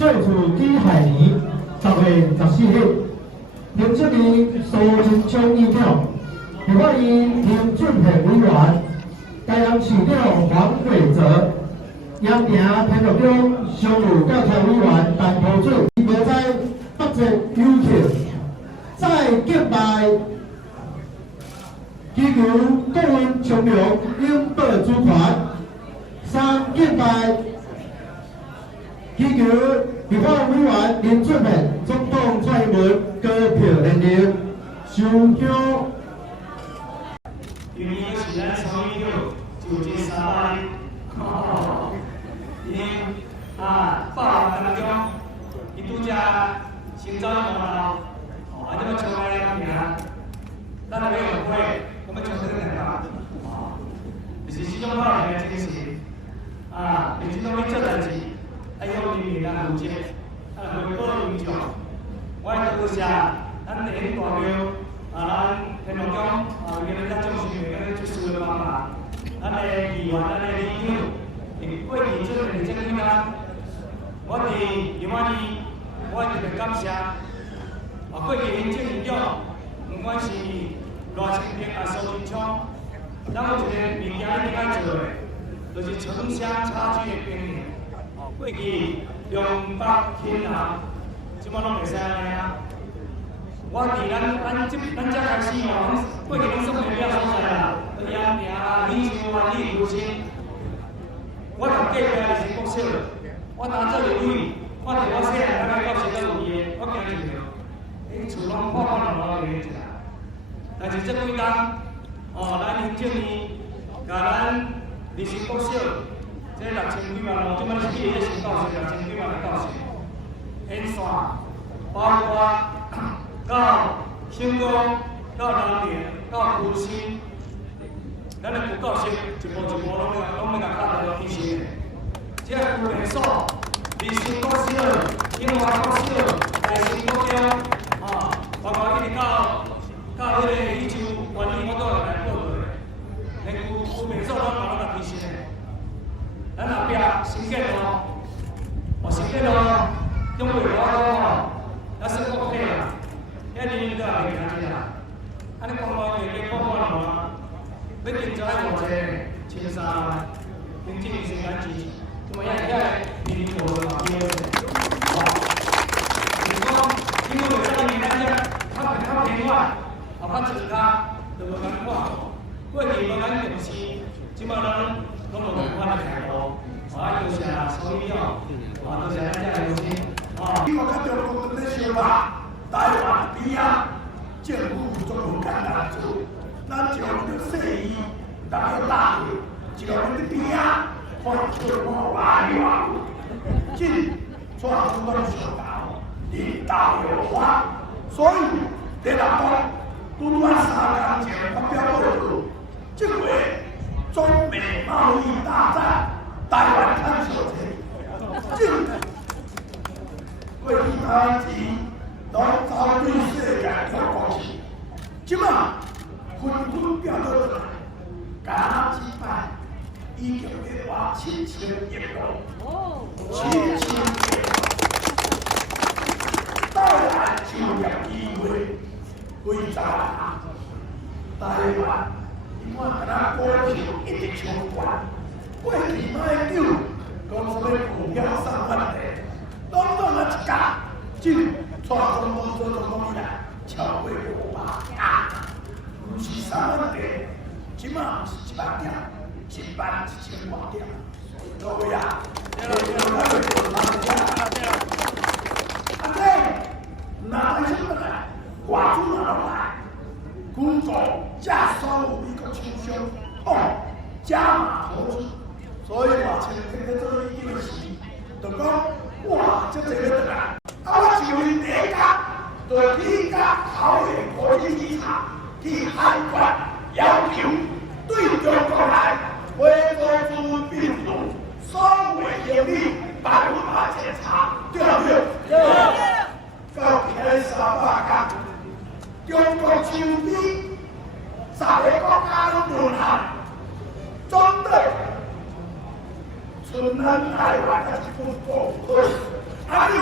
岁次己亥年10月14日，评审员苏金昌议长，立法院评准评委员台南市长黄伟哲，阳平天乐中商务调查委员陈柏水，无在北捷有请，在竞卖祈求国运昌隆永保主团，三竞卖祈求立法委员林俊平总统蔡英文高票连任上香。因为是咱参与了就这3班，报当中，伊拄则先走一段路，这个车来两名，咱来用会，我们从这个来讲，就是这种报的精神，你这种要做代志，要用人民来负责，回报民众。我多谢咱第一大庙，咱天龙宫，今日咱总是为出事的帮忙，咱的议员，咱的理事长，过去这2几天，我伫立法院，我特别感谢，过去行政院长，不管是罗清平苏金昌，咱有一个物件一定要做的，就是城乡差距的平衡。过去中北轻南，即摆拢袂使安尼啊！我伫咱这开始过去拢算袂了所在啦，阳平啊、民生啊、利福新，我同隔壁就是国小，我当做立委，看到我细汉到到时到有嘢，我惊住了，厝拢破破烂烂个食。但是这几天，咱行政院甲咱立新国小，这6000几万咯，即摆是去咧新教室6000几万个教室，沿线包括到成功、到南田、到湖心，咱的旧教室一步一步拢要甲卡到起新的。这个区连锁，立新国小、永华国小、大新国中，包括一直到迄个宇宙管理，我都有来报过，连区连锁拢甲起新的。咱后壁新建路，新建路中卫路咱算国体啦。遐年都也袂行去啦，安尼公路就加破破烂烂，要建造要偌济，13万，行政院先咱支持，咁么遐年度的目标，就是讲，因为为啥年咱这较平缓，较增加，就无咁看，过去无咱重视，即摆拢无咁款的态度，多谢所有多谢咱这有心，你看咱中国在想法。台湾边啊，政府总有简单做，咱就用着细意，咱要打去，就用着边啊，看出我哪里话，这全部拢上道，领导有法，所以在南方，拄拄3天前发表报告，这回中美贸易大战，台湾看小钱，这过去台钱。拢遭对世界挑光去，即马纷纷变倒来，加几摆已经要花7000亿了，7000亿。当然就业机会规则啦，台湾你看咱股票一直冲高，过去买酒讲什么股票3万块，拢啊一家，就。做总统以来，超过500家，不是3万点，即马是1万点，11000多点。各位啊，对了，哪来什么来？外资哪来？工作加收入美国厂商，加码投资，所以话前天在做一件事，就讲哇，这个来。我就第一家，就第家考验国际机场去海关要求对中国来回国资病毒双轨有力100%检查，对不对？对。到今日300天，中国手机10个国家都沦陷，中对，纯咱台湾还是不够好，啊！你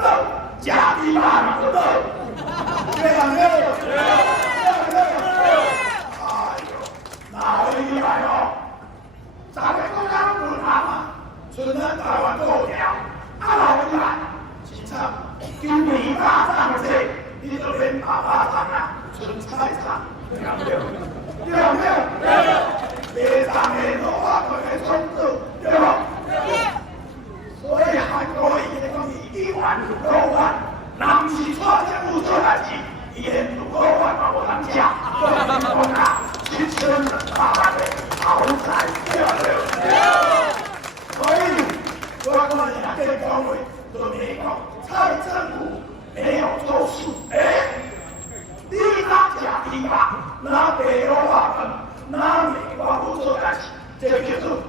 倒，假地嘛就倒，对不对？哎呦，哪会厉害哦？咱们国家不难嘛，纯咱台湾够强，哪会厉害？市场今年大涨者，你就免怕怕涨啊，纯菜场，对不对？对不对？别涨的落花就会冲走，对不？所以韩国伊个讲是一万如果万，人是错这有做代志，伊个如果万嘛无人吃，我讲7,200个好菜对不对？所以我讲人家讲话就没讲蔡政府没有做事，你哪吃地吧？哪白话饭，哪美国不做代志，这个叫做